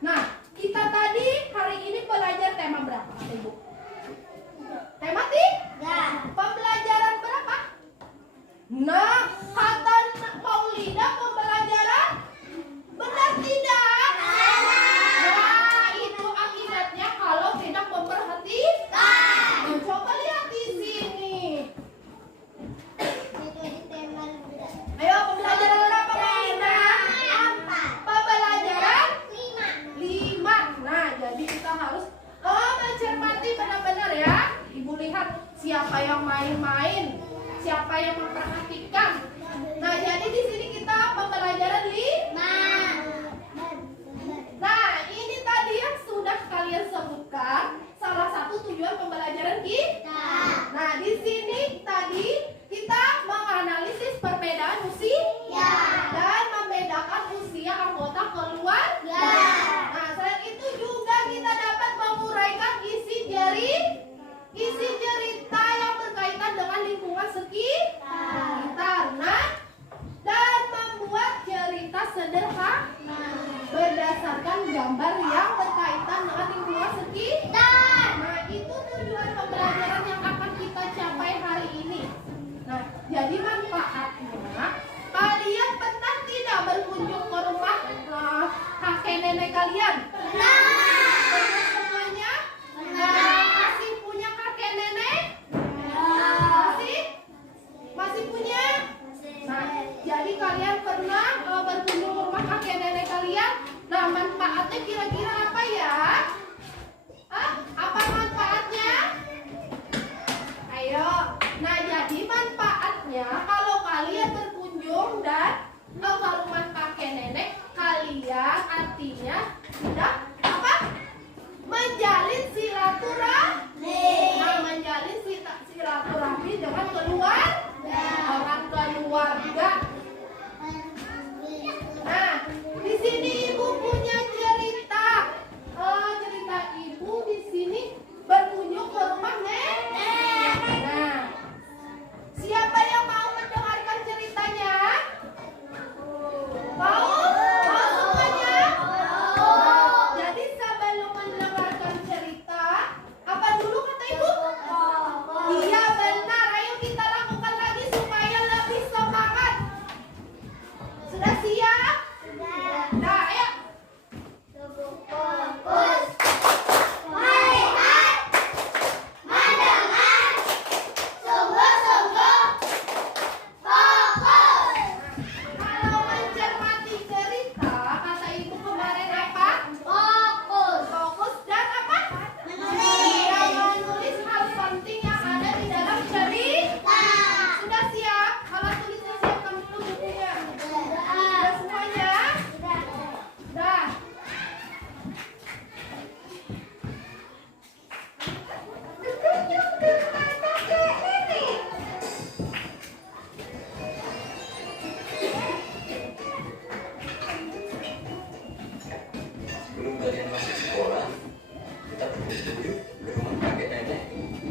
Nah, kita tadi hari ini belajar tema berapa, Ibu? Tema 3. Pembelajaran berapa? Nah, kata Paulina pembelajaran benar tidak? Nah, itu akibatnya kalau tidak memperhatikan. Nah, coba lihat di sini. Ayo, pembelajaran berapa, Paulina? 4. Pembelajaran 5. 5. Nah, jadi kita harus mencermati benar-benar ya. Ibu lihat siapa yang main-main, siapa yang memperhatikan. Nah, jadi di sini kita pembelajaran 5. Nah, ini tadi yang sudah kalian sebutkan salah satu tujuan pembelajaran kita. Nah, di sini tadi kita menganalisis perbedaan usia dan membedakan usia anggota keluarga. Nah, selain itu juga kita dapat menguraikan isi cerita yang berkaitan dengan lingkungan sekitar. Nah, dan membuat cerita sederhana berdasarkan gambar yang berkaitan dengan lingkungan sekitar. Nah, itu tujuan pembelajaran yang akan kita capai hari ini. Nah, jadi manfaatnya, kalian pernah tidak berkunjung ke rumah kakek nenek kalian? Pernah semuanya? Nah, masih punya kakek nenek? Masih punya? Nah, jadi kalian pernah berkunjung ke rumah kakek nenek kalian? Nah, manfaatnya kira-kira apa ya? Apa manfaatnya? Ayo. Nah, jadi manfaatnya kalau kalian berkunjung dan ke rumah kakek nenek kalian, artinya sudah apa? Menjalin silaturahmi. Nah, menjalin silaturahmi dengan orang keluarga. Nah, di sini ibu punya cerita. Cerita ibu di sini berkunjung ke rumah nenek. Nah, siapa yang mau mendengarkan ceritanya? Mau? Mau semuanya? Nah, jadi sebelum mendengarkan cerita, apa dulu kata ibu? Iya, benar. Ayo kita lakukan lagi supaya lebih semangat. Sudah siap? Nah, ayo. Fokus. Melihat. Mendengar. Sungguh-sungguh. Fokus. Kalau mencermati cerita, kata ibu kemarin apa? Fokus. Fokus dan apa? Menulis. Dan menulis hal penting yang ada di dalam cerita. Sudah siap? Alat tulisnya siapkan dulu bukunya. Sudah semuanya? Sudah. Sebelum kalian masuk sekolah, kita berkunjung yuk ke rumah kakek nenek.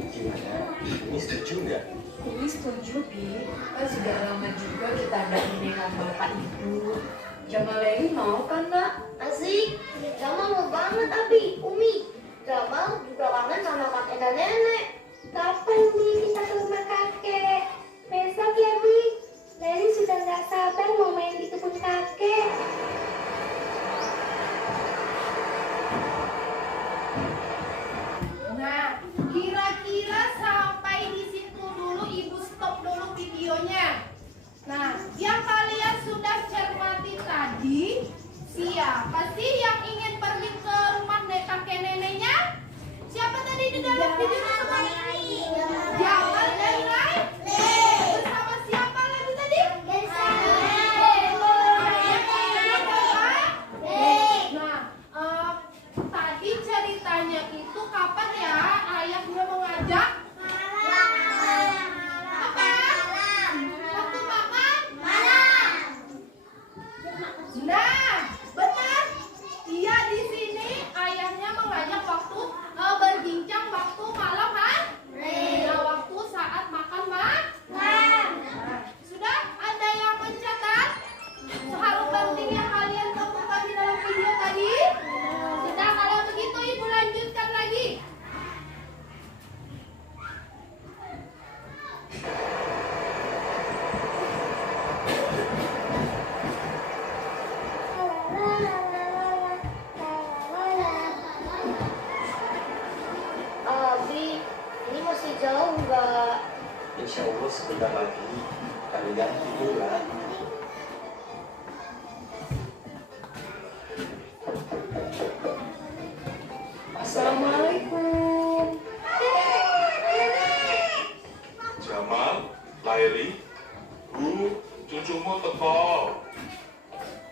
Gimana? Ini setuju nggak? Ini setuju, Bi. Kan sudah lama juga kita nggak menengok bapak ibu. Jamaleli mau kan, Nak? Asik. Jamal mau banget, Abi. Umi. Jamal juga kangen sama kakek dan nenek. Kapan, Bi, kita ke rumah kakek? Besok ya, Bi. Leli sudah nggak sabar mau main di kebun kakek. Nah, kira-kira sampai di situ dulu, ibu stop dulu videonya. Nah, yang kalian sudah cermati tadi, siapa sih yang ingin pergi ke rumah kakek neneknya? Siapa tadi di dalam video semuanya? Jamal dan Laili. Bersama siapa lagi tadi? Nah, tadi ceritanya itu kapan ya ayahnya mengajak? Apa? Waktu makan? Nah, benar. Iya, di sini ayahnya mengajak waktu berbincang waktu malam hari. Nah, waktu saat makan malam. Nah, sudah ada yang mencatat hal penting yang kalian temukan di dalam video tadi? Terus sebentar lagi kalian tiduran. Assalamualaikum. Jamal, Laili, Bu, cucumu teko.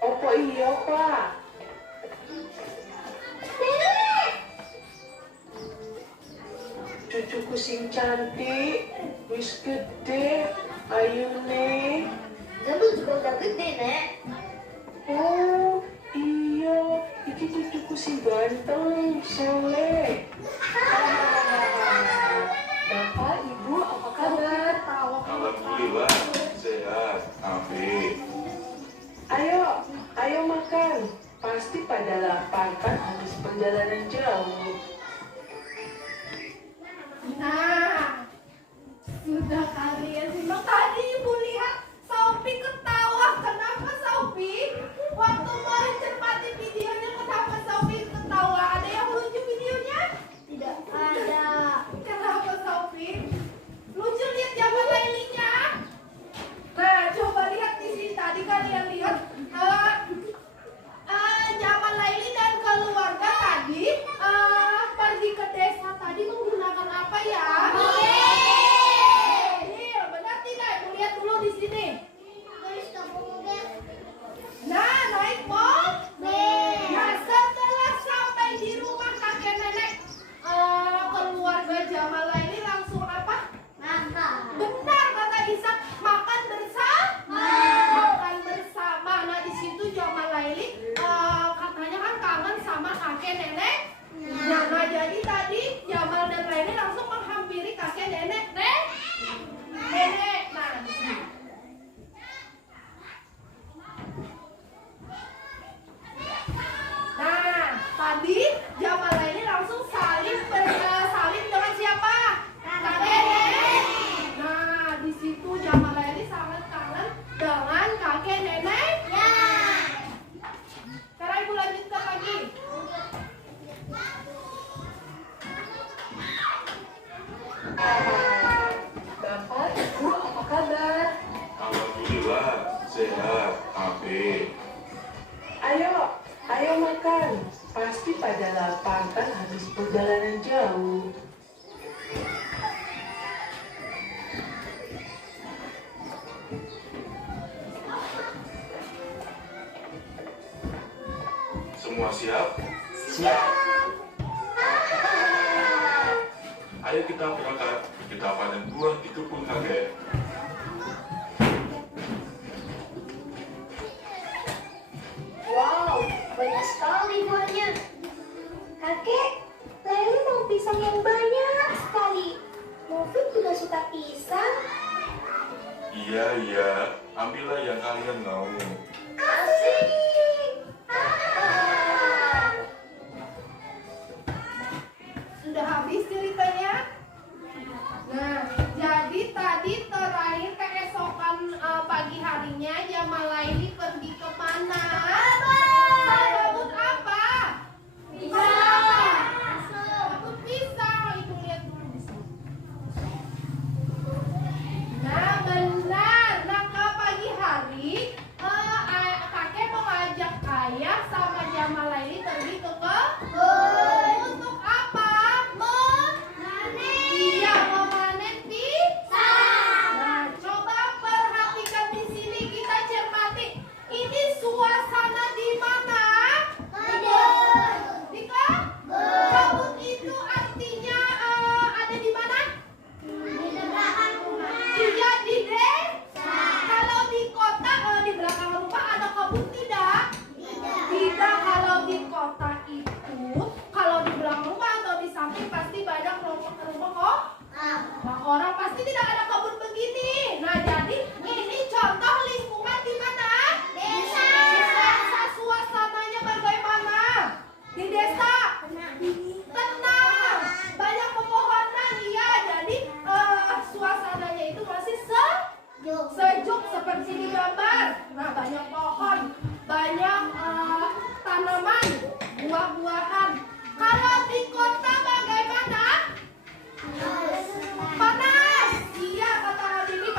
Opo iya, Pak? Cucuku sing cantik, wis gede, ayune. Jamal juga udah gede, Nek. Oh, iya, iki cucuku sing ganteng, soleh. Bapak, Ibu, apa kabar? Alhamdulillah, sehat, amin. Ayo makan. Pasti pada lapar kan habis perjalanan jauh. Nah, sudah kalian simak tadi Ibu lihat Sophie ketawa. Kenapa Sophie? Waktu mau cermati videonya kenapa Sophie ketawa? Ada yang lucu videonya? Tidak ada. Kenapa Sophie? Lucu lihat Jamal Lailinya. Nah, coba lihat di sini tadi kalian lihat Jamal Laili dan keluarga tadi pergi ke desa tadi menggunakan apa ya? Mobil. Benar tidak? Ibu lihat dulu di sini. Nah, naik mobil. Nah, setelah sampai di rumah kakek nenek keluarga Jamal Laili langsung apa? Benar kata Ishak, makan bersama. Makan bersama. Nah, di situ Jamal Laili katanya kan kangen sama kakek nenek. Nah, jadi tadi Jamal dan Laili langsung menghampiri kakek nenek. Nenek. Nah, di sini. Nah, tadi Jamal Laili langsung saling dengan siapa? Kakek nenek. Nah, di situ Jamal Laili sangat kangen dengan kakek nenek. Sekarang Ibu lanjutkan lagi. Bapak, Ibu, apa kabar? Alhamdulillah, sehat, amin. Ayo makan. Pasti pada lapar kan habis perjalanan jauh. Semua siap? Siap. Ayo kita berangkat. Kita panen buah di kebun kakek. Wow, banyak sekali buahnya. Kakek, Laili mau pisang yang banyak sekali. Mufid juga suka pisang. Iya, ambillah yang kalian mau. Asik. Sudah habis ceritanya? Nah, jadi tadi terakhir keesokan pagi harinya Jamal Laili pergi kemana? Kabut apa? Kabut pisang. Ibu lihat dulu di sini. Nah, benar. Nah, ke pagi hari kakek mengajak ayah sama Jamal Laili pergi ke kebun. Untuk apa? Iya, memanen pisang. Nah, coba perhatikan di sini, kita cermati. Ini suasana di mana? Di kebun itu artinya ada di mana? Iya, di desa. Kalau di kota, di belakang rumah ada kebun tidak? Tidak. Kalau di kota itu, kalau di belakang rumah atau di samping pasti banyak rumah kok. Nah, orang pasti tidak ada kebun begini. Nah, jadi ini contoh lingkungan di mana? Desa. Suasananya bagaimana? Di desa. Tenang. Banyak pepohonan, iya. Jadi suasananya itu masih sejuk seperti di gambar. Nah, banyak pohon, banyak tanaman, buah-buahan. Kalau di kota bagaimana? Panas. Iya, kata Habibie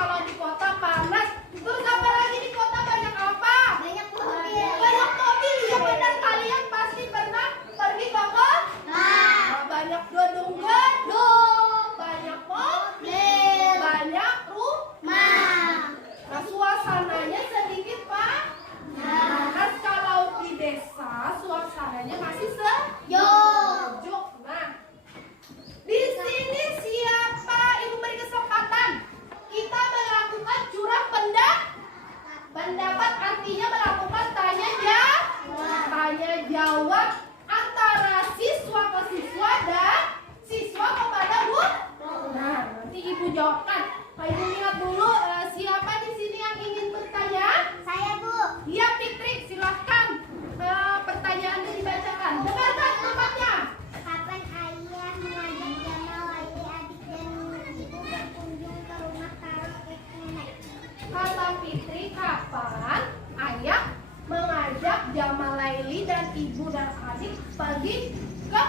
ke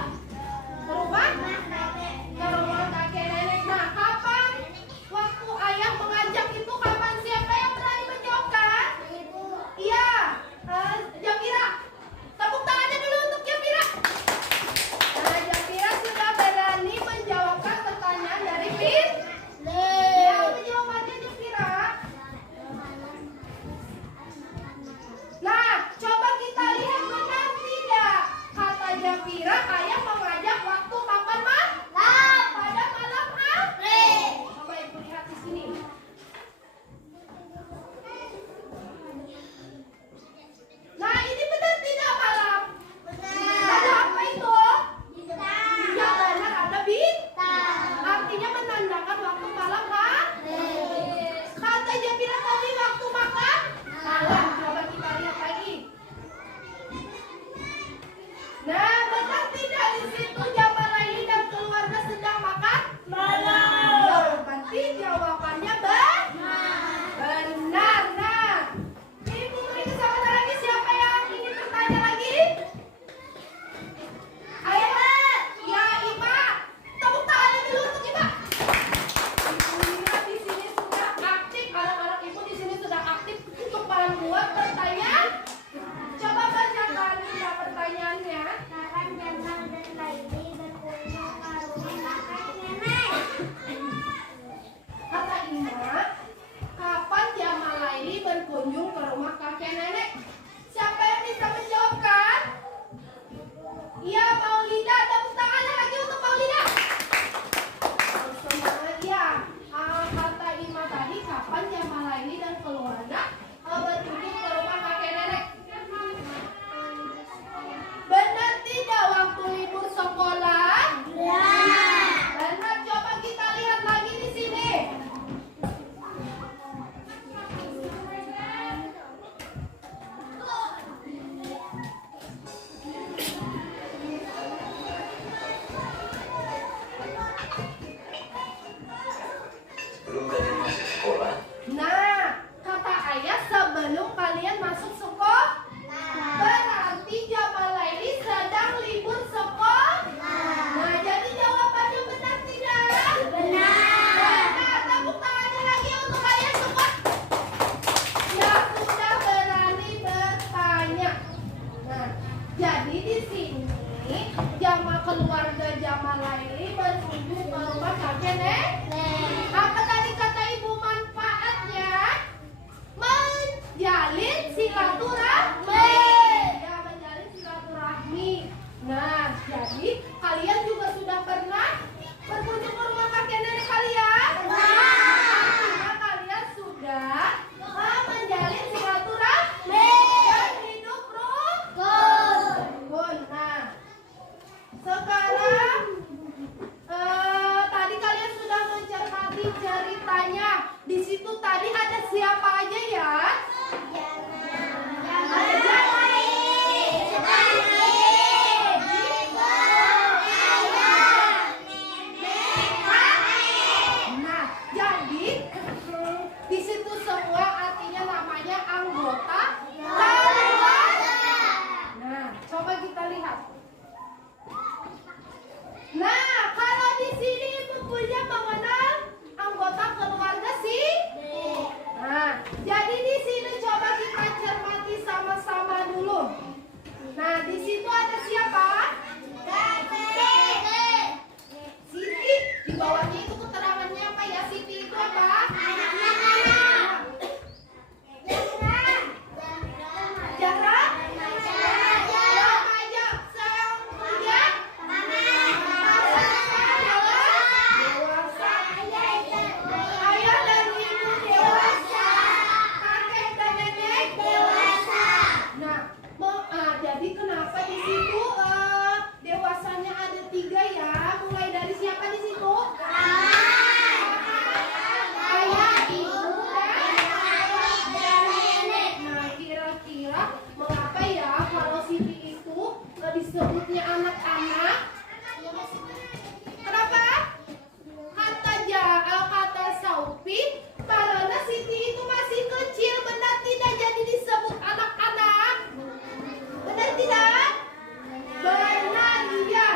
rumah kakek nenek. Nah, kapan waktu ayah mengajak itu kapan? Siapa yang berani menjawabkan? Iya, Japira. Tepuk tangannya dulu untuk Japira. Nah, Japira sudah berani menjawabkan pertanyaan dari Pin. Ya, apa jawabannya Japira? Nah, coba kita lihat benar tidak? Kata Japira, ayah mengajak waktu kapan, Ma? Pada malam hari. Coba ibu lihat di sini. Nah, ini benar tidak malam? Ada apa itu? Yang benar ada bintang. Artinya menandakan waktu malam hari. Kata Japira tadi waktu makan malam. Coba kita lihat lagi. Nah, benar tidak di situ Jamalaili dan keluarga sedang makan malam? Ya, berarti jawabannya benar. Benar. Nah, ibu beri kesempatan lagi. Siapa yang ingin bertanya lagi? Ayo, ya Ima. Tepuk tangannya dulu untuk Ima. Ibu Ina di sini sudah aktif. Anak-anak ibu di sini sudah aktif untuk membuat pertanyaan. Coba bacakan ya pertanyaannya. Kata Ima, kapan Jamalaili berkunjung ke rumah kakek nenek? Siapa yang bisa menjawabkan? Iya, Maulida. Tepuk tangannya lagi untuk Maulida. Semangat ya. Kata Ima tadi, kapan Jamalaili dan keluarga berkunjung ke rumah kakek nenek? Benar tidak waktu libur sekolah? Benar. Coba kita lihat lagi di sini. Sebelum kalian masuk sekolah, Nah, kata ayah sebelum kalian masuk sekolah, berarti Jamalaili sedang libur sekolah. Nah, jadi jawabannya benar tidak? Benar. Tepuk tangannya lagi untuk kalian semua yang sudah berani bertanya. Nah, jadi di sini keluarga Jamalaili berkunjung ke rumah kakek nenek. Apa tadi kata ibu manfaatnya? Menjalin silaturahmi. Ya, menjalin silaturahmi. Nah, jadi kalian juga sudah pernah berkunjung ke rumah kakek nenek kalian? Artinya kalian sudah menjalin silaturahmi dan hidup rukun. Nah, sekarang tadi kalian sudah mencermati ceritanya. Di situ tadi ada siapa aja ya? Ada Nah, jadi di situ semua artinya namanya anggota keluarga. Nah, coba kita lihat. Nah, kalau di sini ibu punya mengenal anggota keluarga sih. Nah, jadi di sini coba kita cermati sama-sama dulu. Nah, di situ ada siapa? Siti. Di bawahnya itu keterangannya apa ya? Siti itu apa? Jahra? Remaja. Sang muda? Dewasa. Ayah dan ibu dewasa. Kakek dan nenek dewasa. Nah, jadi kenapa di situ dewasanya ada 3 ya? Mulai dari siapa di situ? Ayah, ibu, dan nenek. Nah, kira-kira mengapa ya kalau Siti itu disebutnya anak-anak? Kenapa? Kata Saufi, karena Siti itu masih kecil, benar tidak jadi disebut anak-anak? Benar tidak? Benar, iya.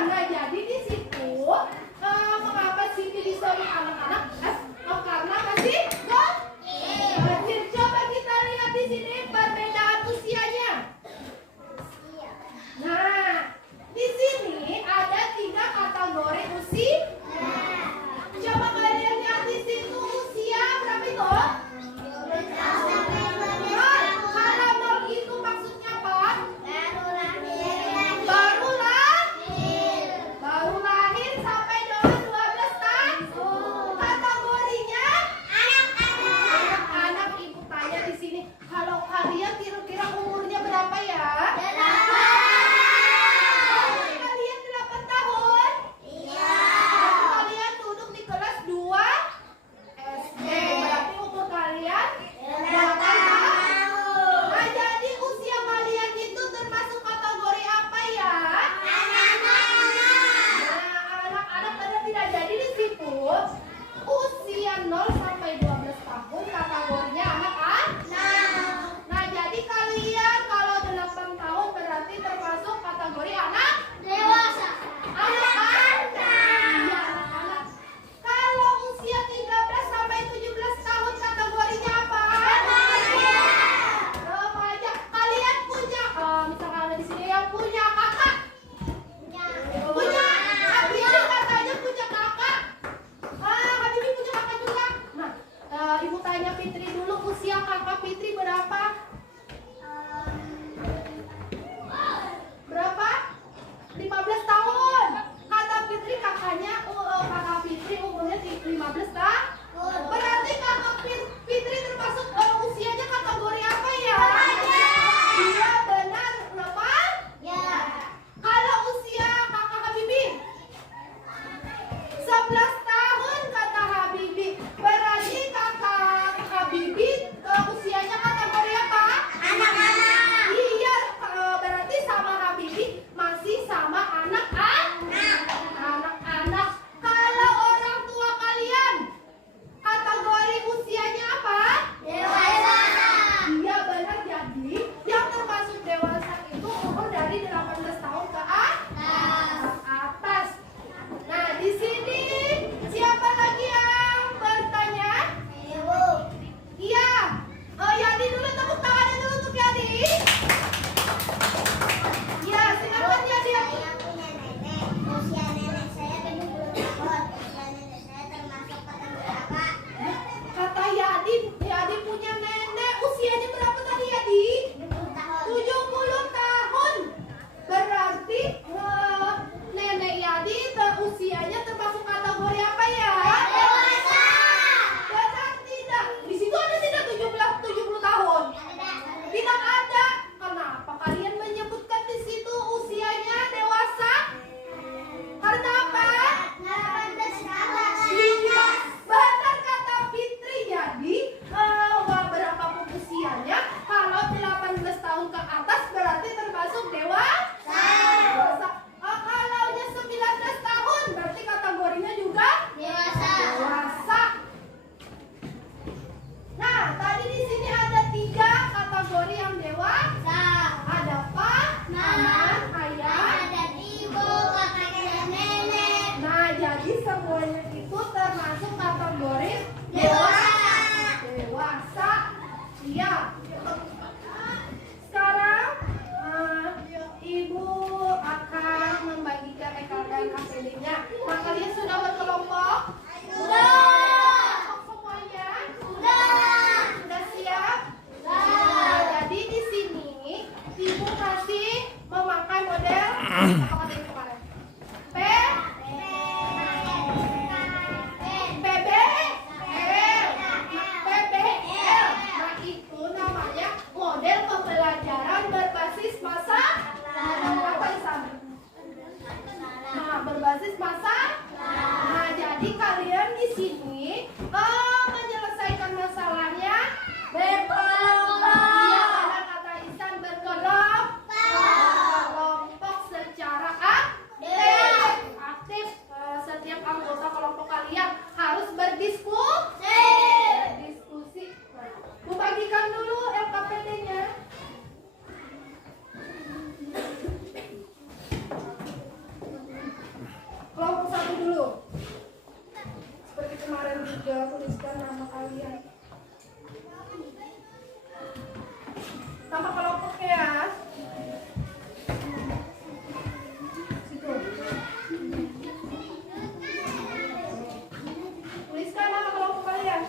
15 tahun. Berarti kakak Fitri termasuk usianya kategori apa ya? Iya benar, berapa? Kalau usia kakak Habibi 11 tahun kata Habibi. Berarti kakak Habibi usianya kategori apa? Anak-anak. Iya, berarti sama Habibi masih sama anak-anak. Kalau orang tua kalian kategori usianya apa? Dewasa. Iya benar, jadi yang termasuk dewasa itu umur dari 18 tahun ke atas. Nah, di sini siapa lagi yang bertanya? Iya. Yadi dulu, tepuk tangannya dulu untuk Yadi. Iya, silakan Yadi. Saya punya nenek. Usia nenek saya 70 tahun. Usia nenek saya termasuk kategori apa? Kata Yadi punya nenek. Usianya berapa tadi Yadi? 70 tahun. 70 tahun. Berarti nenek Yadi usianya termasuk kategori apa ya? Dewasa. Benar tidak? Di situ ada tidak 70 tahun? Tidak ada. Kenapa kalian menyebutkan di situ usianya dewasa? Karena apa? 18 tahun. Iya, benar kata Fitri. Jadi berapapun usianya, kalau 18 tahun ke atas berarti termasuk dewasa. Kalaunya 19 tahun berarti kategorinya juga dewasa. Nah, tadi di sini ada 3 kategori yang dewasa. Ada Pak, Maman, Ayah. Dan ibu, kakak dan nenek. Nah, jadi semuanya itu termasuk kategori Dewasa. Dewasa. Iya. Sekarang Ibu akan membagikan EKKN KPD-nya. Nah, kalian sudah berkelompok? Kelompok semuanya? Sudah siap? Nah, jadi di sini Ibu kasih memakai model apa tadi kemarin? PBL. Nah, itu namanya model pembelajaran berbasis masa apa Isan? Nah, berbasis masa. Nah, jadi kalian di sini menyelesaikan masalahnya berkelompok. Iya, karena kata Isan berkelompok secara aktif. Setiap anggota kelompok kalian harus berdiskusi. Bu bagikan dulu LKPD-nya. Kelompok 1 dulu. Seperti kemarin juga tuliskan nama kalian. Nama kelompoknya ya. Situ. Tuliskan nama kelompok kalian.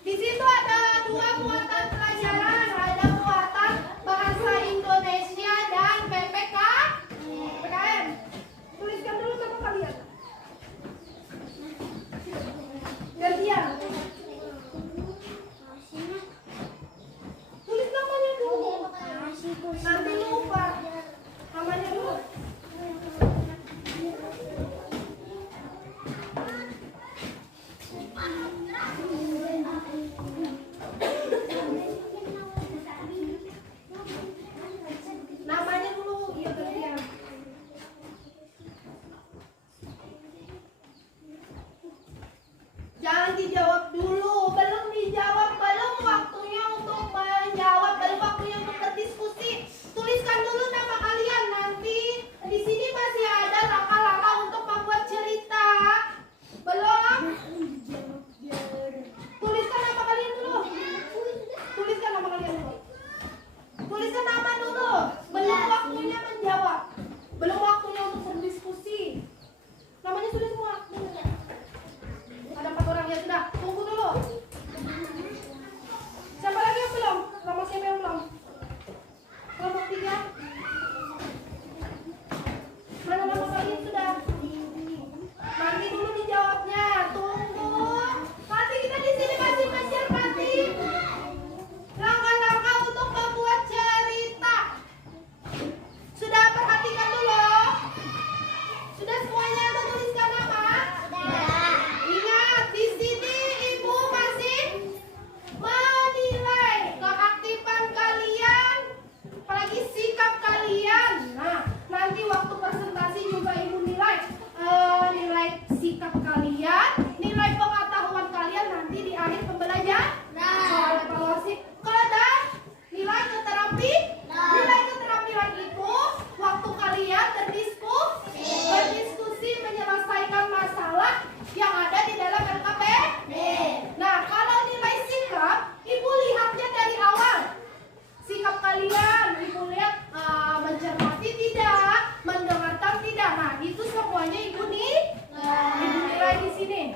Di situ ada 2 muatan pelajaran, ada muatan bahasa Indonesia dan PPKN. Tuliskan dulu nama kalian. Gantian. Tulis namanya dulu. Nanti lupa. Namanya dulu. Namanya dulu, iya gantian. Jangan dijawab dulu, belum dijawab, belum waktunya untuk menjawab, belum waktunya untuk berdiskusi. Tuliskan dulu nama kalian, nanti di sini masih ada langkah-langkah untuk membuat cerita. Belum? Tuliskan nama kalian dulu. Tuliskan nama kalian dulu. Tuliskan nama dulu. Belum waktunya menjawab. Belum waktunya untuk berdiskusi. Namanya sudah semua. Ada 4 orang ya sudah. Tunggu ini.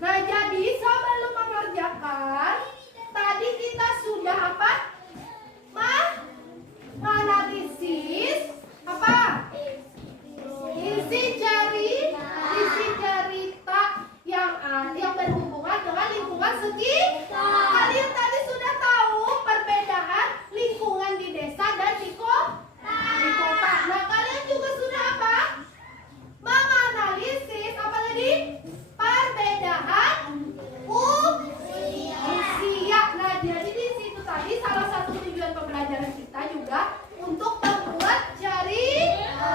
Nah, jadi sebelum mengerjakan, tadi kita sudah apa? Menganalisis apa? Isi cerita yang berhubungan dengan lingkungan sekitar. Kalian tadi sudah tahu perbedaan lingkungan di desa dan di kota. Nah, kalian juga sudah apa? Menganalisis apa tadi? Perbedaan usia. Nah, jadi di situ tadi salah satu tujuan pembelajaran kita juga untuk membuat cerita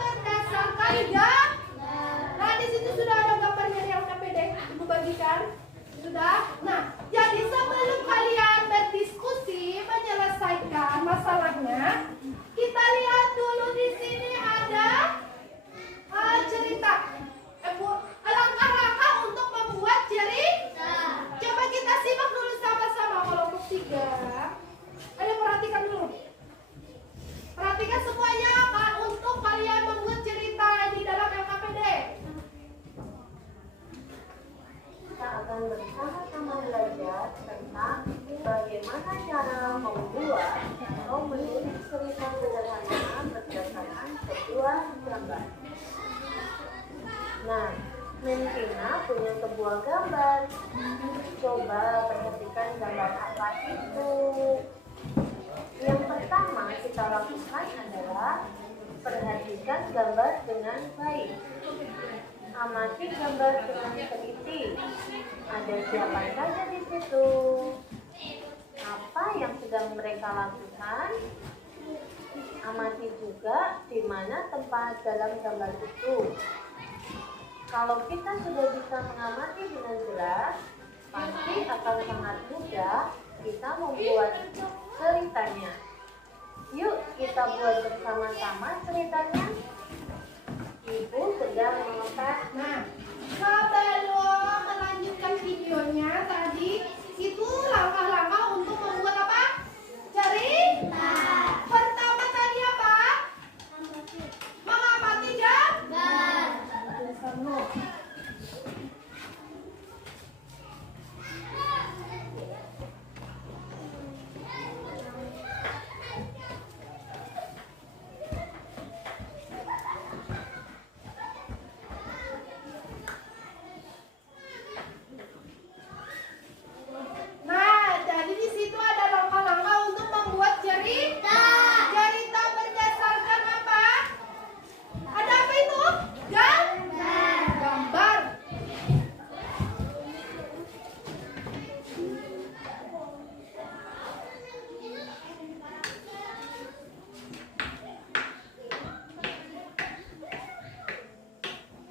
berdasarkan gambar. Nah, di situ sudah ada gambarnya yang KPD. Ibu bagikan. Sudah. Nah, jadi sebelum kalian berdiskusi menyelesaikan masalahnya, kita lihat dulu di sini ada cerita. Langkah-langkah untuk membuat cerita. Coba kita simak dulu sama-sama kelompok 3. Ayo perhatikan dulu. Perhatikan semuanya Kak, untuk kalian membuat cerita di dalam LKPD. Kita akan bersama-sama belajar tentang bagaimana cara membuat atau menulis cerita sederhana berdasarkan sebuah gambar. Nah, Mentina punya sebuah gambar. Coba perhatikan gambar apa itu. Yang pertama kita lakukan adalah perhatikan gambar dengan baik. Amati gambar dengan teliti. Ada siapa saja di situ? Apa yang sedang mereka lakukan? Amati juga di mana tempat dalam gambar itu. Kalau kita sudah bisa mengamati dengan jelas, pasti akan sangat mudah kita membuat ceritanya. Yuk kita buat bersama-sama ceritanya. Ibu sedang mengepet. Nah, sebelum melanjutkan videonya tadi, itu langkah-langkah untuk membuat apa? Cerita. Pertama tadi apa? Mengamati gambar. Nah, jadi di situ ada langkah-langkah untuk membuat cerita. Cerita berdasarkan apa? Ada apa itu? Gambar.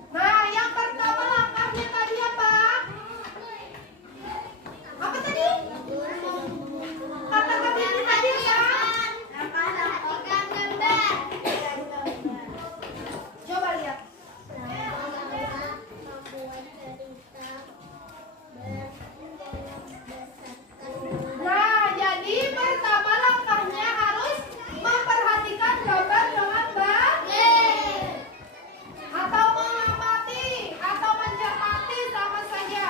Nah, yang pertama langkahnya tadi apa? Apa tadi? Kata-kata ini tadi apa? Coba lihat. Nah, jadi pertama langkahnya harus memperhatikan gambar dengan baik. Atau mengamati, atau mencermati sama saja.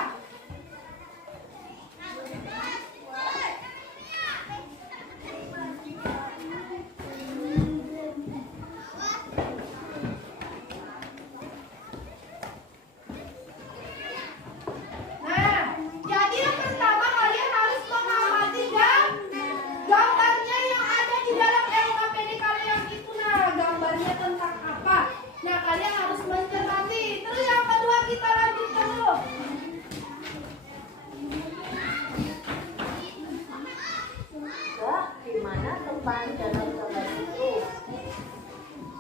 Nah, jadi yang pertama kalian harus mengamati gambarnya yang ada di dalam LKPD kalian itu. Nah, gambarnya tentang apa? Nah, kalian harus mencermati. Terus yang kedua kita lanjutkan dulu. Juga di mana tempat dalam gambar itu.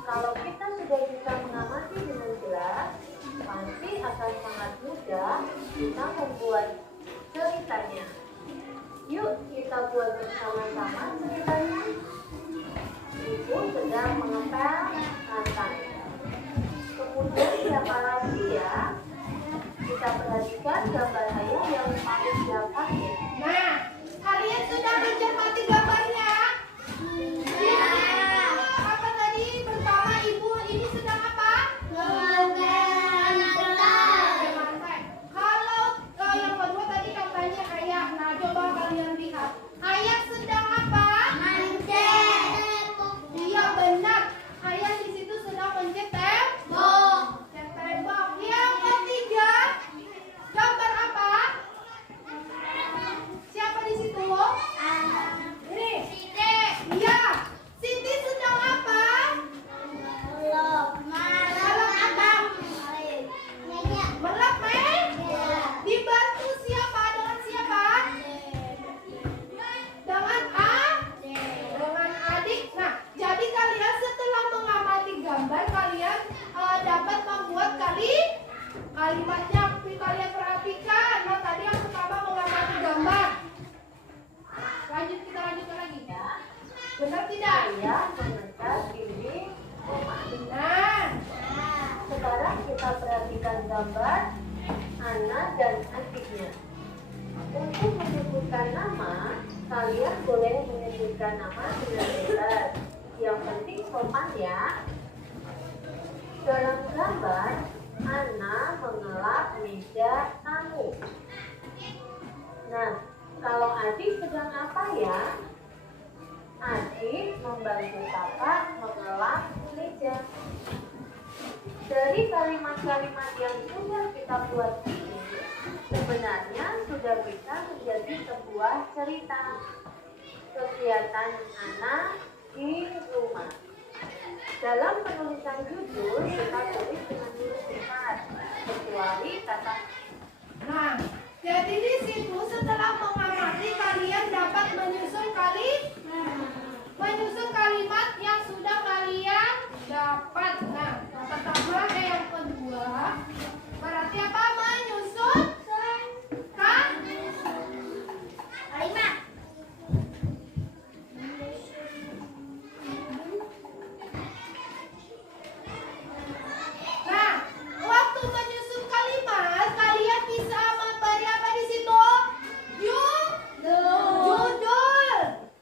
Kalau kita sudah bisa mengamati dengan jelas, pasti akan sangat mudah kita membuat ceritanya. Yuk kita buat bersama-sama ceritanya. Ibu sedang mengepel lantai. Kemudian siapa lagi ya? Kita perhatikan gambar ayah yang paling belakang. Nah, kalian sudah mencermati gambarnya? Iya. Apa tadi? Pertama, ibu ini sedang apa? Mengepel kalimatnya kalian perhatikan. Nah, tadi yang pertama mengamati gambar. Kita lanjutkan lagi ya. Benar tidak? Saya mengecat dinding rumah. Benar. Sekarang kita perhatikan gambar anak dan adiknya. Untuk menyebutkan nama, kalian boleh menyebutkan nama dengan bebas. Yang penting sopan ya. Dalam gambar, Ana mengelap meja tamu. Nah, kalau adik sedang apa ya? Adik membantu kakak mengelap meja. Dari kalimat-kalimat yang sudah kita buat ini, sebenarnya sudah bisa menjadi sebuah cerita. Kegiatan anak di rumah. Dalam penulisan judul, kita tulis dengan huruf besar, kecuali kata. Nah, jadi di situ setelah mengamati kalian dapat menyusun kalimat yang sudah kalian dapat. Nah, pertama yang kedua berarti apa? Menyusun Kalimat. Nah, waktu menyusun kalimat, kalian bisa memberi apa di situ? Judul.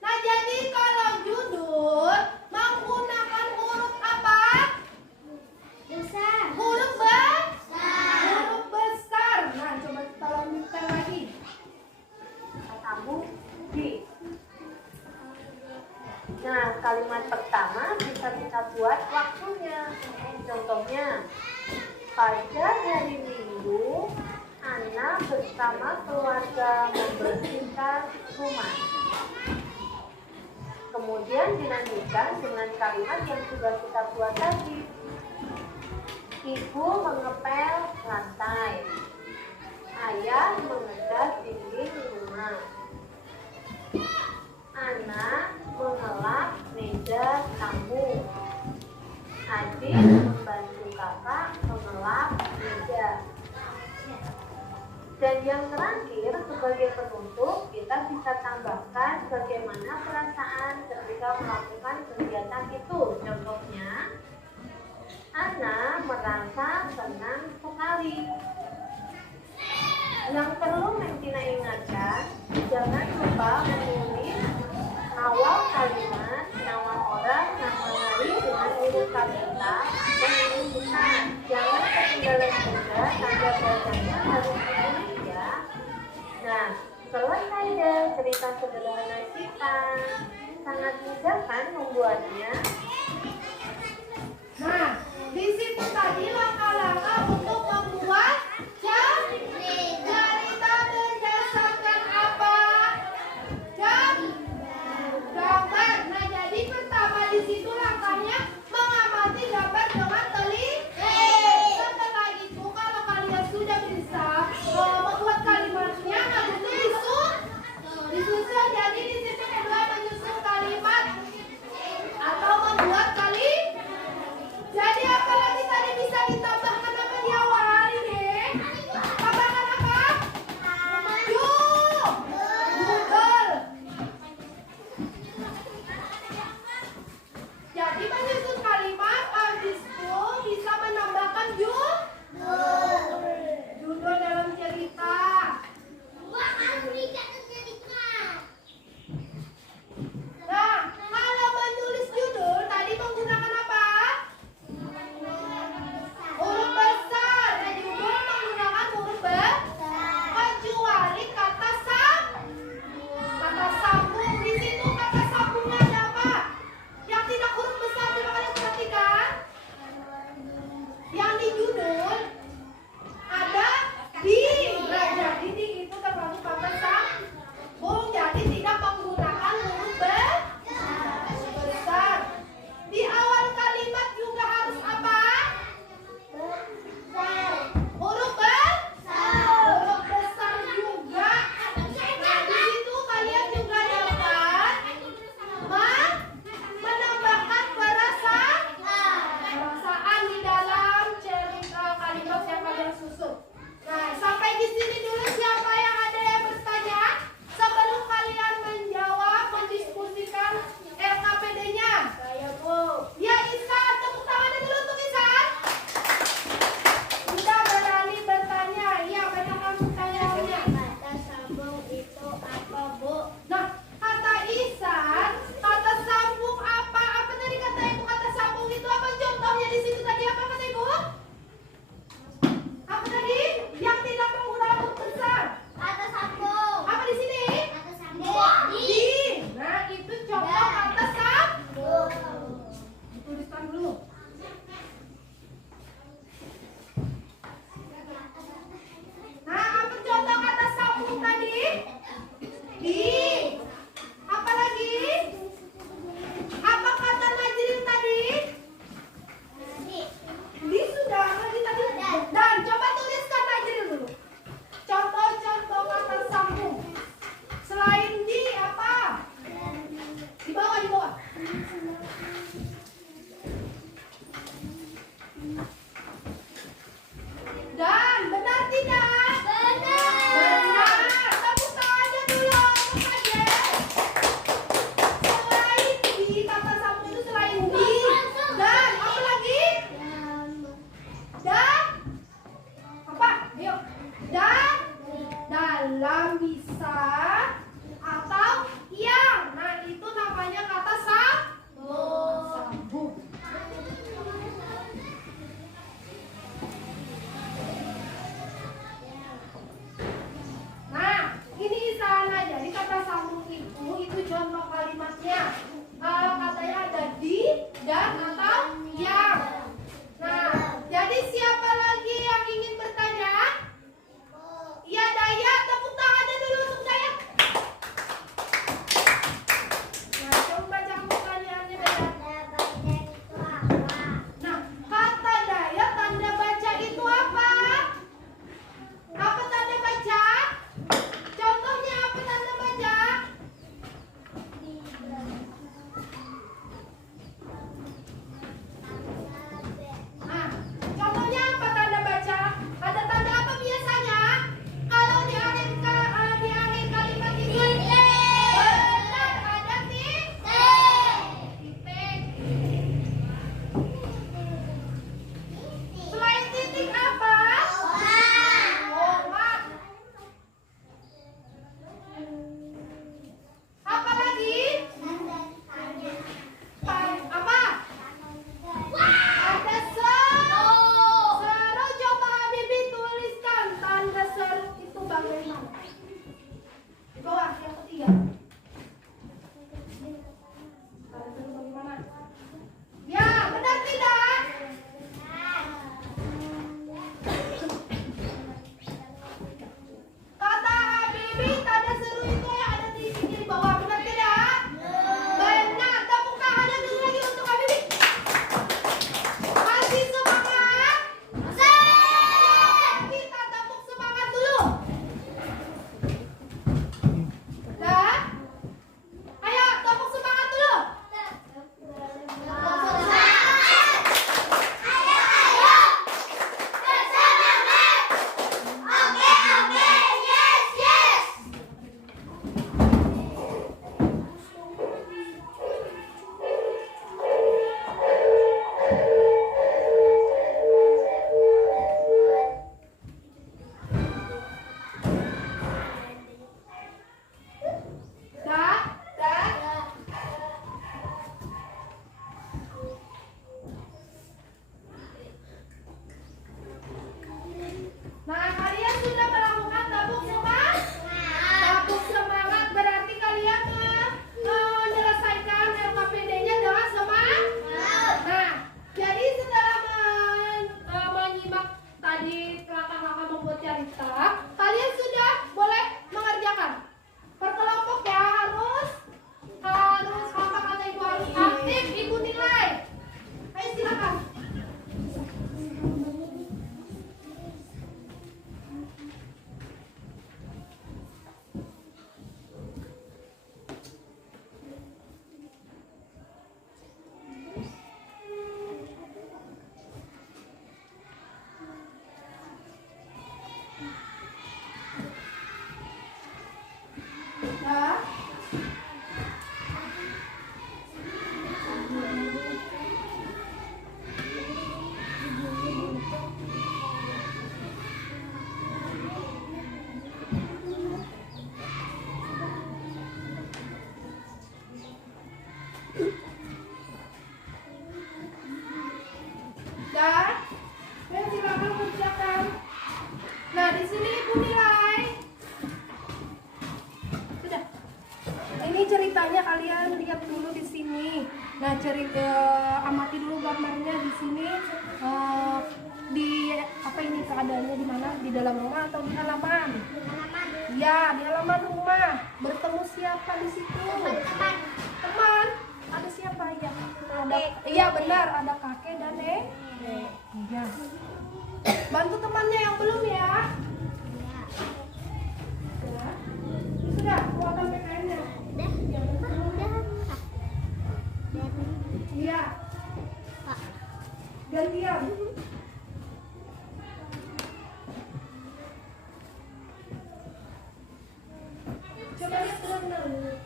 Nah, jadi kalau judul menggunakan huruf apa? Besar. Huruf besar. Nah, coba kita lanjutkan lagi. Katamu di. Nah, kalimat pertama bisa kita buat waktunya. Contohnya, pada hari Minggu, Ana bersama keluarga membersihkan rumah. Kemudian dilanjutkan dengan kalimat yang sudah kita buat tadi. Ibu mengepel lantai. Ayah mengecat dinding rumah. Anak mengelap meja tamu. Adik membantu kakak mengelap meja. Dan yang terakhir, sebagai penutup, kita bisa tambahkan bagaimana perasaan ketika melakukan kegiatan itu. Contohnya, Ana merasa senang sekali. Yang perlu Mentina ingatkan, jangan lupa menulis awal kalimat, nama orang, nama hari dengan huruf kapital dan huruf besar. Jangan ketinggalan juga tanda bacanya harus ditulis ya. Nah, selesai deh cerita sederhana kita. Sangat mudah kan membuatnya? Nah, di situ tadi langkah-langkah untuk membuat cerita berdasarkan apa? Gambar. Nah, jadi pertama di situ langkahnya mengamati gambar dengan teliti. Setelah itu, kalau kalian sudah bisa membuat kalimatnya, nah itu disusun. Jadi di situ kedua menyusun kalimat atau membuat kalimat. Sudah? Ya, silakan kerjakan. Nah, di sini Ibu nilai. Sudah. Ini ceritanya kalian lihat dulu di sini. Nah, amati dulu gambarnya di sini. Di apa ini keadaannya di mana? Di dalam rumah atau di halaman? Ya, di halaman rumah. Bertemu siapa di situ? Teman. Ada siapa ya? Iya benar, ada kakek dan nenek. Iya. Bantu temannya yang belum ya. Sudah, buatkan PKN-nya. Iya. Gantian. Coba lihat benar-benar.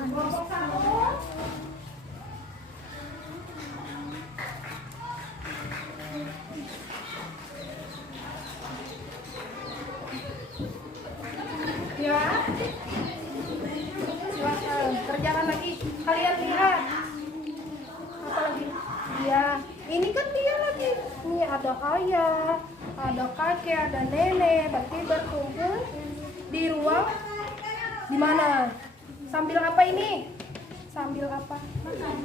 Kelompok 1. Ya. Silakan kerjakan lagi. Kalian lihat. Apa lagi? Ya. Ini kan dia lagi. Ini ada ayah, ada kakek, ada nenek. Berarti berkumpul di ruang di mana? Sambil apa ini? Sambil apa?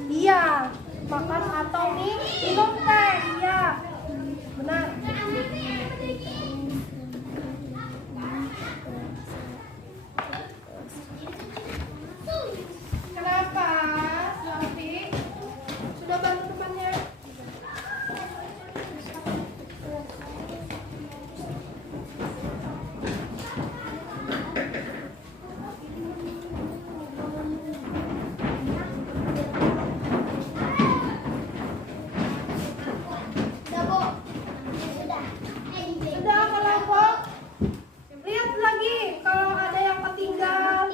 Iya, makan atau minum teh. Iya, benar. Kenapa, Selvi? Sudah bantu temannya? Sudah kelompok. Lihat lagi kalau ada yang ketinggal.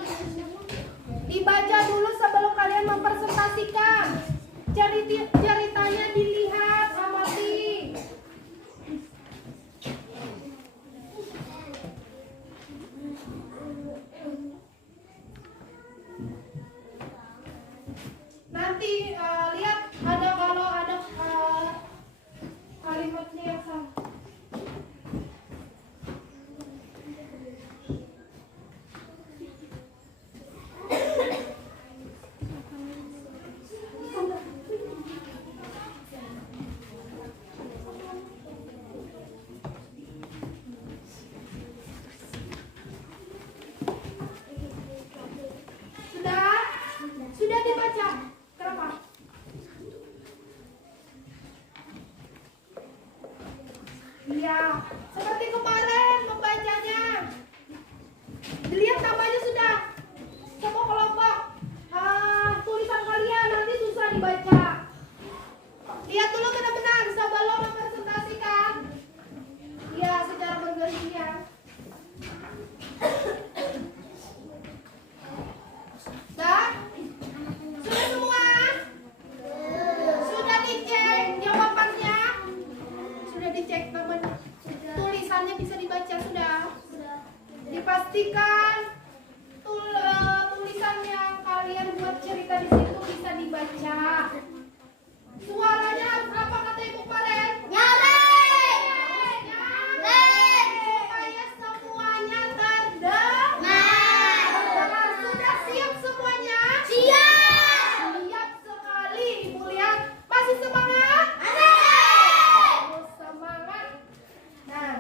Dibaca dulu sebelum kalian mempresentasikan. Ceritanya dilihat, amati. Nanti lihat kalau ada kalimatnya yang salah. Sudah dibaca. Kenapa? Iya, seperti kemarin membacanya. Dilihat namanya sudah. Semua kelompok. Tulisan kalian nanti susah dibaca. Lihat dulu benar-benar sebelum mempresentasikan. Iya, secara bergantian. Sudah semua? Sudah dicek jawabannya? Sudah dicek namanya? Tulisannya bisa dibaca sudah? Dipastikan tulisan yang kalian buat cerita di situ bisa dibaca. Suaranya harus apa kata ibu kemarin? Nyaring! Supaya semuanya terdengar. Sudah siap semuanya? Siap! Siap sekali ibu lihat. Masih semangat? Terus semangat. Nah,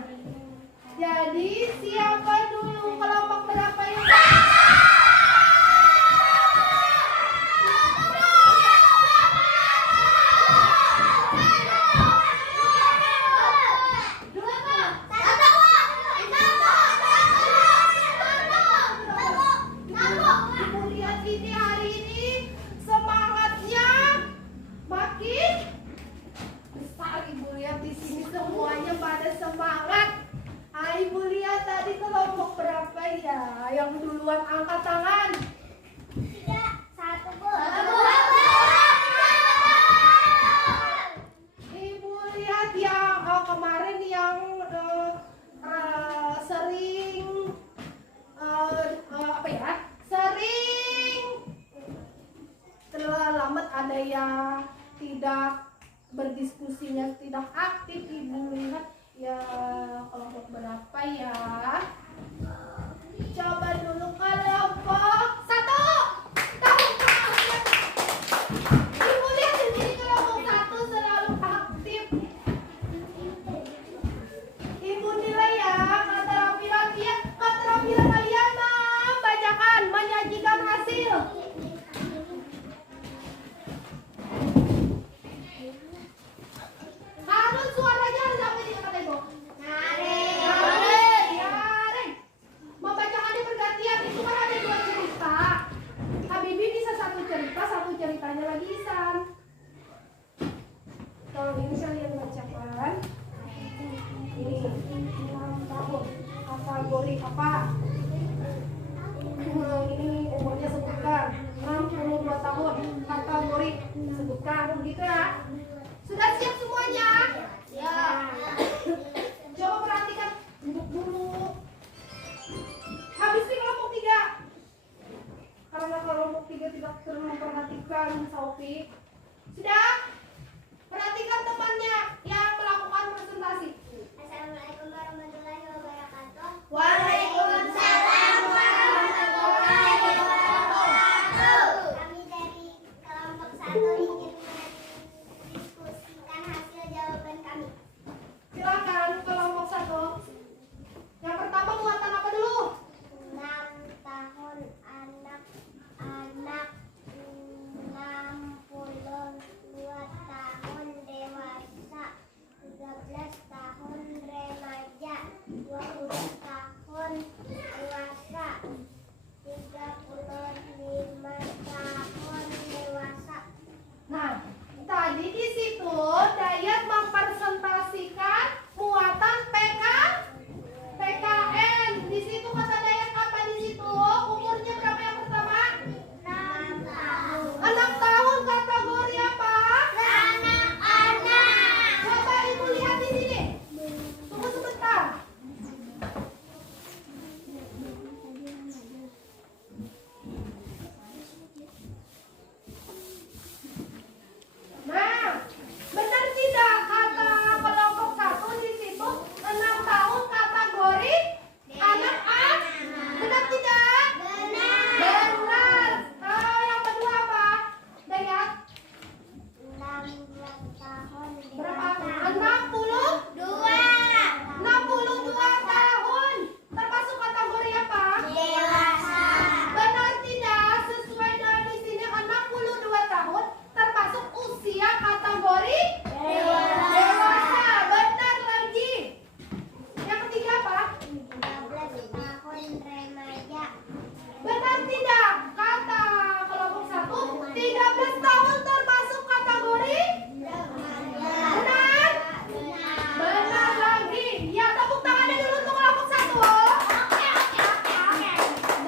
jadi siapa dulu kelompok berapa yang Ibu lihat ini hari ini semangatnya makin besar. Ibu lihat di sini semuanya pada semangat. Ibu lihat tadi kelompok berapa ya yang duluan angkat tangan? 1, Bu. Ibu lihat yang kemarin yang sering apa ya? Sering terlambat, ada yang tidak berdiskusinya tidak aktif. Ibu lihat ya kelompok berapa ya? Coba dulu kelompok 1. Ibu lihat di sini kelompok 1 selalu aktif. Ibu nilai ya keterampilan kalian membacakan, menyajikan hasil. Harus suaranya harus apa nih kata ibu? Nyaring. Membacakannya bergantian. Itu kan ada 2 cerita. Habibi bisa 1 cerita, 1 ceritanya lagi Isan. Kalau ini kalian bacakan. Ini 6 tahun. Kategori apa? Ini umurnya sebutkan. 62 tahun. Kategori sebutkan. Begitu ya. Sudah siap semuanya? Ya. Coba perhatikan, duduk dulu. Habis nih kelompok 3. Karena kelompok 3 tidak terlalu memperhatikan Taufik. Sudah? Perhatikan temannya yang melakukan presentasi. Assalamualaikum warahmatullahi wabarakatuh. Waalaikumsalam warahmatullahi wabarakatuh. Kami dari kelompok 1 ingin mendiskusikan hasil jawaban kami. Silakan kelompok 1. Yang pertama buatan apa dulu? 6 tahun anak-anak, 62 tahun dewasa, 13 tahun remaja, 20 tahun dewasa, 35 tahun dewasa. Nah, tadi di situ Dayat mempresentasikan muatan PKN. Di situ kata Dayat apa di situ? Umurnya berapa yang pertama? 6 tahun. 6 tahun kategori apa? Anak-anak. Coba ibu lihat di sini. Tunggu sebentar. Nah, benar tidak kata kelompok 1 di situ 6 tahun kategori anak-anak? Benar tidak? Benar. Yang kedua apa? Dayat? 16 tahun Berapa? dewasa. 62 tahun. Termasuk kategori apa? Dewasa. Benar tidak? Sesuai dengan di sini 62 tahun termasuk usia kategori dewasa. Benar lagi. Yang ketiga apa? 13 tahun remaja. Benar tidak? Kata kelompok 1 13 tahun termasuk kategori benar? Benar lagi. Ya, tepuk tangannya dulu untuk kelompok 1.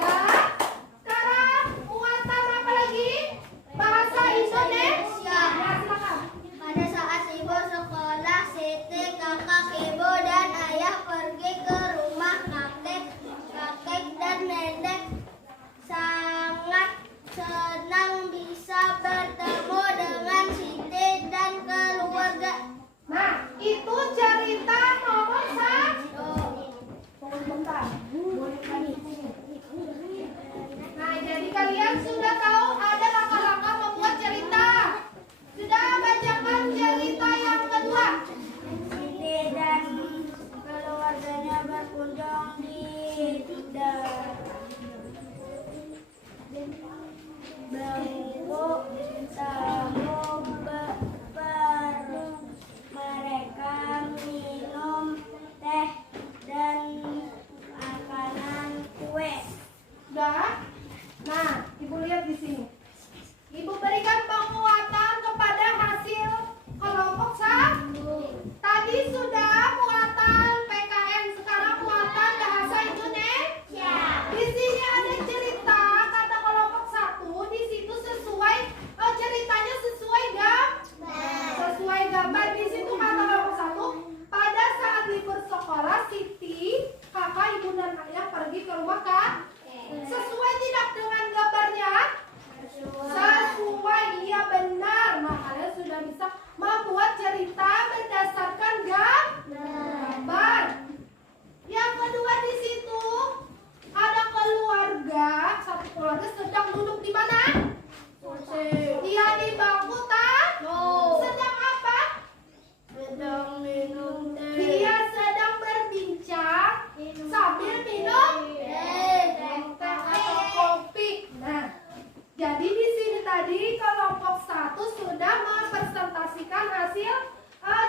Nah, sekarang muatan apa lagi? Bahasa Indonesia. Ya, silakan. Pada saat ibu sekolah, Siti, kakak, ibu, dan ayah pergi ke rumah kakek dan nenek. Sangat senang bisa bertemu dengan Siti dan keluarga. Nah, itu cerita nomor 1. Tunggu sebentar. Nah, jadi kalian sudah tahu ada langkah-langkah membuat cerita. Sudah bacakan cerita yang kedua. Siti dan keluarganya berkunjung di bangku tamu baru. Mereka minum teh dan makanan kue. Sudah? Nah, Ibu lihat di sini. Ibu berikan penguatan kepada hasil kelompok 1. Tadi sudah muatan PKN, sekarang muatan bahasa Indonesia. Di sini ada cerita kata kelompok 1. Di situ sesuai ceritanya sesuai sesuai gambar. Di situ kata kelompok 1. Pada saat libur sekolah, Siti, kakak, ibu dan ayah pergi ke rumah sesuai tidak dengan gambarnya? Sesuai, iya benar. Nah, kalian sudah bisa membuat berhasil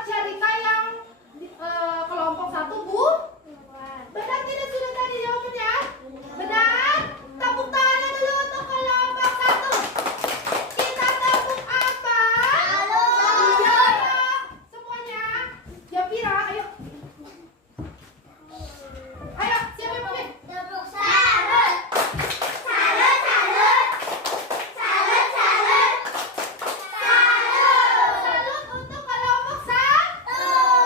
cerita yang kelompok 1 Bu. Benar tidak sudah tadi jawabannya? Benar. Tepuk tangan dulu untuk kelompok 1. Kita tepuk apa? Iya. Semuanya. Jambira, ayo. Ayo, siapa yang pemimpin? Tepuk salut. Salut, salut. Salut, salut. Salut. Salut untuk kelompok 1.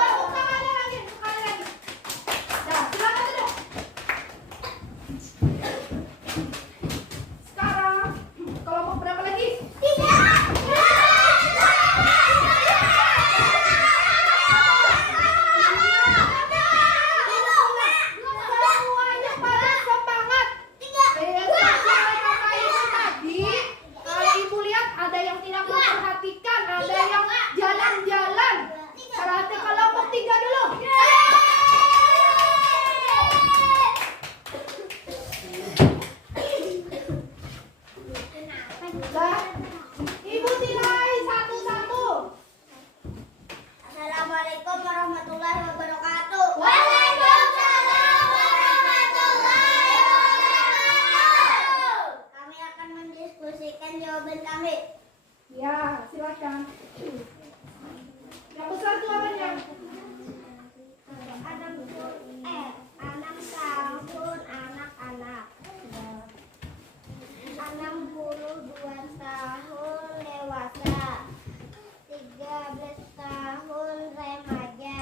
Tepuk tangannya lagi, sekali lagi. Nah, silakan duduk. Sekarang kelompok berapa lagi? 3. Semuanya pada semangat. Kata ibu tadi, kalau ibu lihat ada yang tidak memperhatikan, ada yang jalan-jalan. Berarti kelompok 3 dulu. Nah, ibu nilai satu-satu. Assalamualaikum warahmatullahi wabarakatuh. Waalaikumsalam warahmatullahi wabarakatuh. Kami akan mendiskusikan jawaban kami. Ya, silakan. Yang besar itu apanya? 6 tahun anak-anak. 62 tahun dewasa. 13 tahun remaja.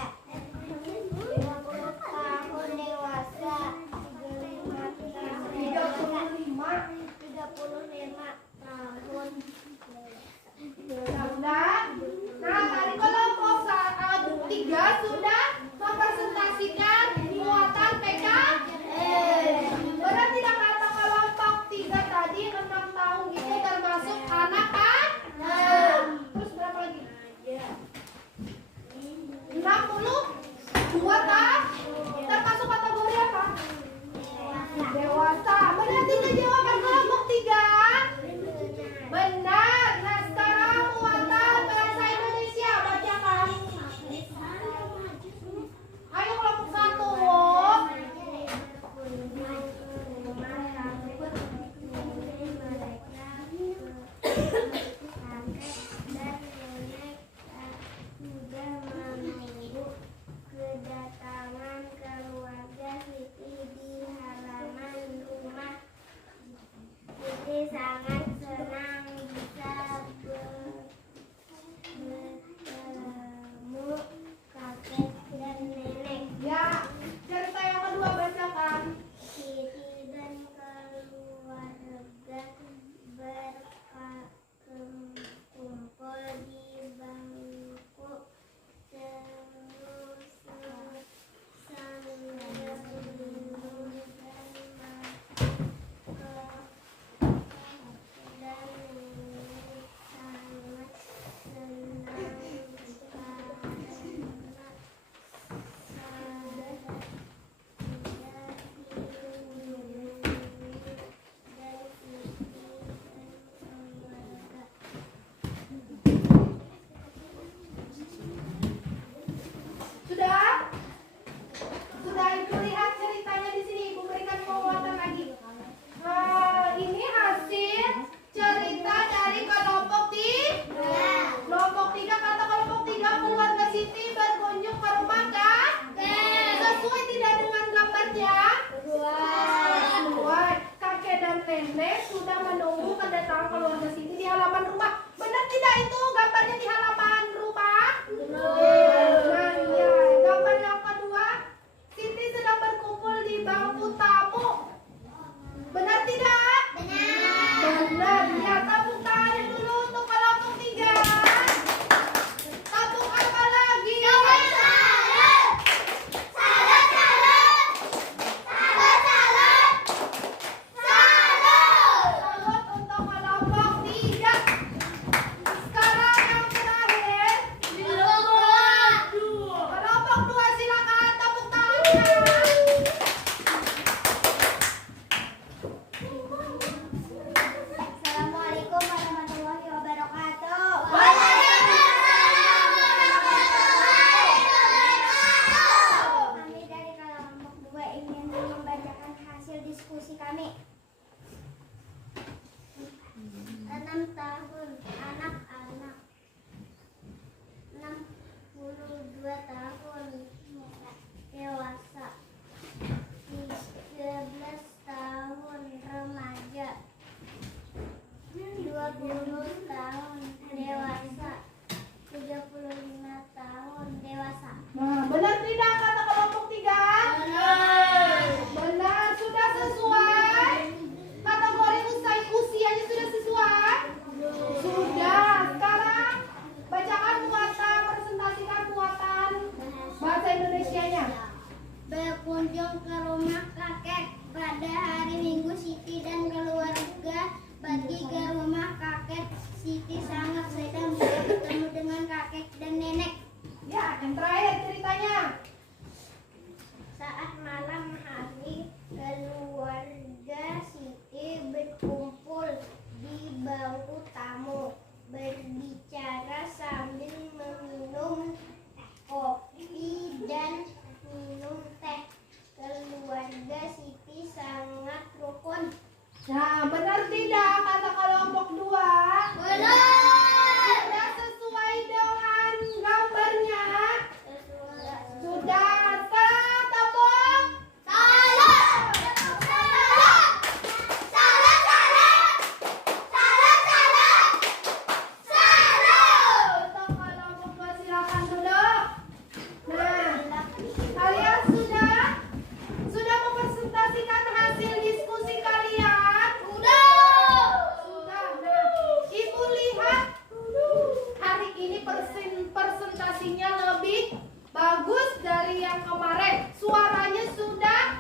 presentasinya lebih bagus dari yang kemarin. Suaranya sudah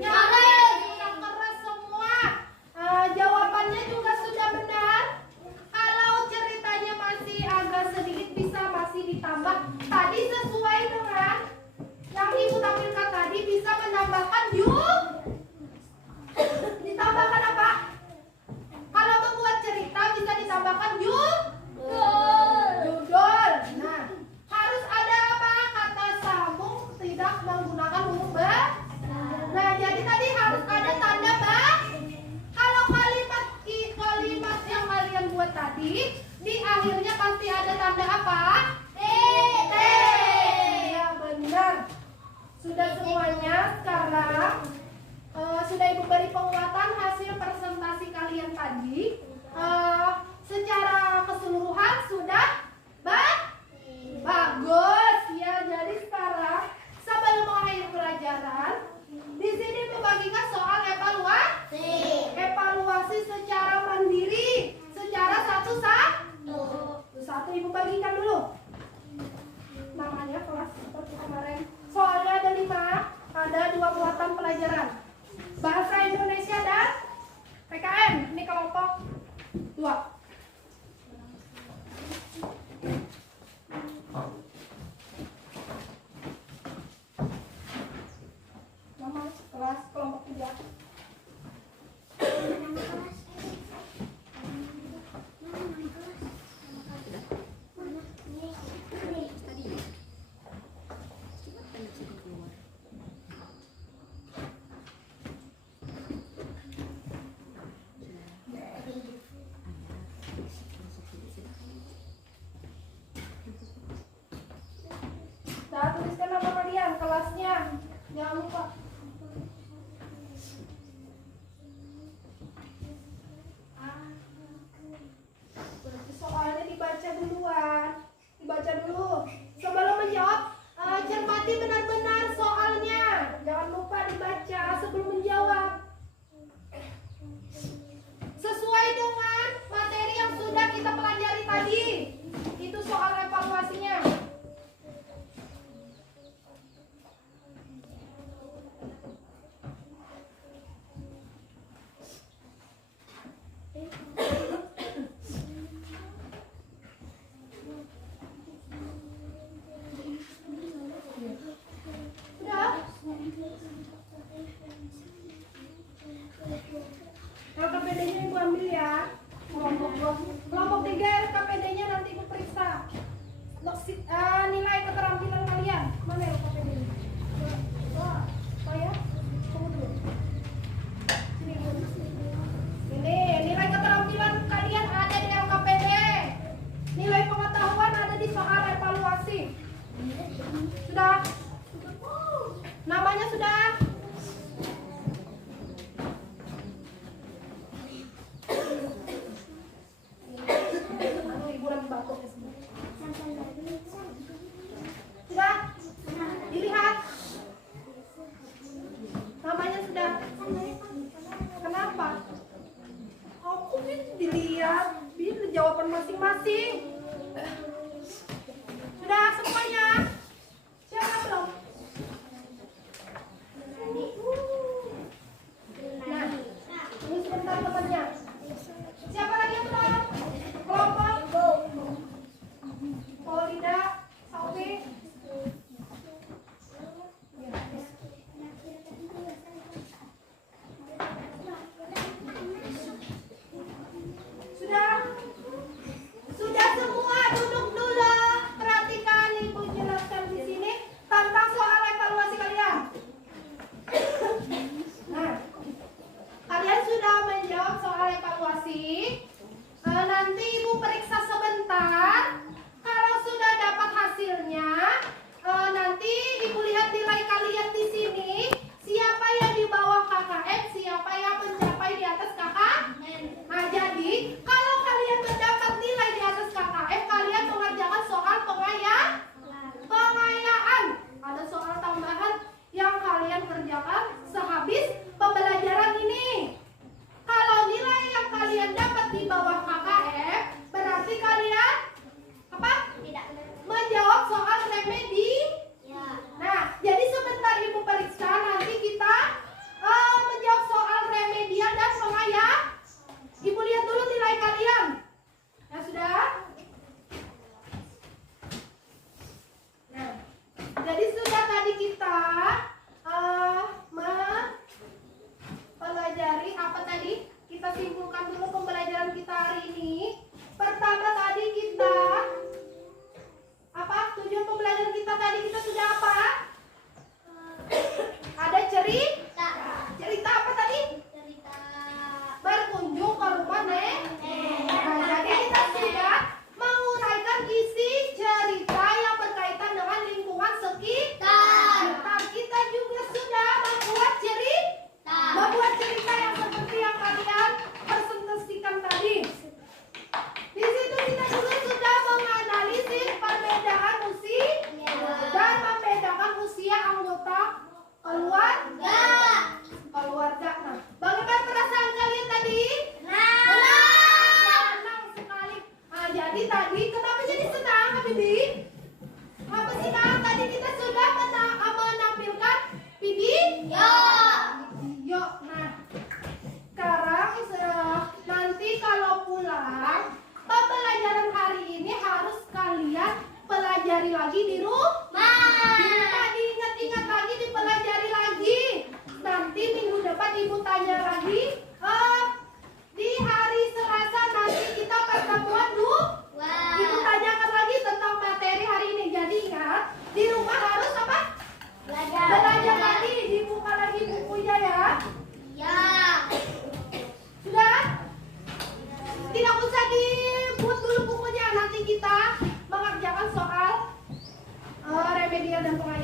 nyala, sudah keras semua. Jawabannya juga sudah benar. Kalau ceritanya masih agak sedikit bisa masih ditambah. Tadi sesuai dengan yang ibu tampilkan tadi bisa menambahkan yuk. Ditambahkan apa? Kalau membuat cerita bisa ditambahkan judul. Nah, harus ada apa? Kata sambung tidak menggunakan huruf ba. Nah, jadi tadi harus ada tanda ba. Kalau kalimat yang kalian buat tadi di akhirnya pasti ada tanda apa? T. Ya benar. Sudah semuanya sekarang. Sudah ibu beri penguatan hasil presentasi kalian tadi. Secara keseluruhan sudah bagus ya. Jadi sekarang sebelum mengakhiri pelajaran, di sini membagikan soal evaluasi secara mandiri, secara satu ibu bagikan dulu. Namanya kelas seperti kemarin. Soalnya ada 5, ada 2 muatan pelajaran. Bahasa Indonesia dan PKN. Ini kelompok 2. Nama kelas kelompok 3. Nah, tuliskan nama kalian, kelasnya. Jangan lupa. Soalnya dibaca duluan. Dibaca dulu. Sebelum menjawab, cermati benar-benar soalnya. Jangan lupa dibaca sebelum menjawab. Sesuai dengan materi yang sudah kita pelajari tadi. Itu soal evaluasinya. LKPD-nya ibu ambil ya. Kelompok 3 LKPD-nya nanti ibu periksa. Nilai keterampilan kalian. Mana LKPD-nya? Saya tunggu dulu. Sini dulu. Ini nilai keterampilan kalian ada di LKPD. Nilai pengetahuan ada di soal evaluasi. Sudah? Namanya sudah? Sudah? Dilihat? Namanya sudah? Kenapa? Aku dilihat, biar jawaban masing-masing. Sudah semuanya? Siapa belum? Nah, ini sebentar temannya. Siapa lagi yang belum? Kelompok? Paulina, Saudi. Sudah semua duduk dulu. Perhatikan ibu jelaskan di sini tentang soal evaluasi kalian. Nah, kalian sudah menjawab soal evaluasi. Nanti ibu periksa sebentar. Kalau sudah dapat hasilnya, nanti ibu lihat nilai kalian di sini. Siapa yang di bawah KKM, siapa yang mencapai di atas KKM. Nah, jadi kalau kalian mendapat nilai di atas KKM, kalian mengerjakan soal pengayaan. Ada soal tambahan yang kalian kerjakan sehabis pembelajaran ini. Kalau nilai yang kalian dapat di bawah KKM, berarti kalian apa? Menjawab soal media dan pengayaan